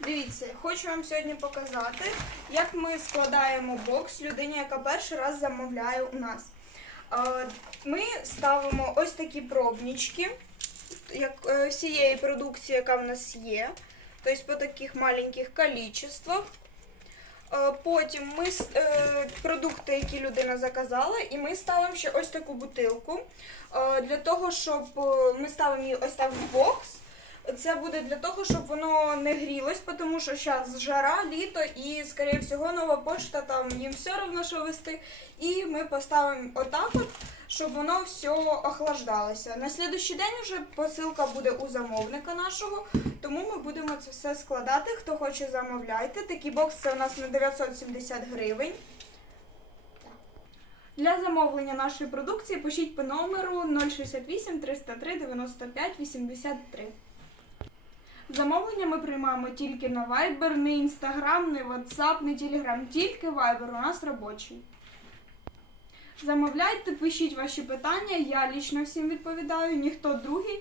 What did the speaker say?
Дивіться, хочу вам сьогодні показати, як ми складаємо бокс людині, яка перший раз замовляє у нас. Ми ставимо ось такі пробнички е, всієї продукції, яка в нас є. Тобто по таких маленьких кількостях. Е, Потім ми е, продукти, які людина заказала, і ми ставимо ще ось таку бутилку. Для того, щоб ми ставимо її ось так в бокс. Це буде для того, щоб воно не грілось, тому що зараз жара, літо і, скоріше всього, нова пошта там їм все одно, що вести. І ми поставимо отак, от, щоб воно все охлаждалося. На слідуючий день вже посилка буде у замовника нашого, тому ми будемо це все складати. Хто хоче, замовляйте. Такий бокс це у нас на 970 гривень. Для замовлення нашої продукції пишіть по номеру 068 303 95 83. Замовлення ми приймаємо тільки на Viber, не Instagram, не WhatsApp, не Telegram, тільки Viber, у нас робочий. Замовляйте, пишіть ваші питання, я лічно всім відповідаю, ніхто другий.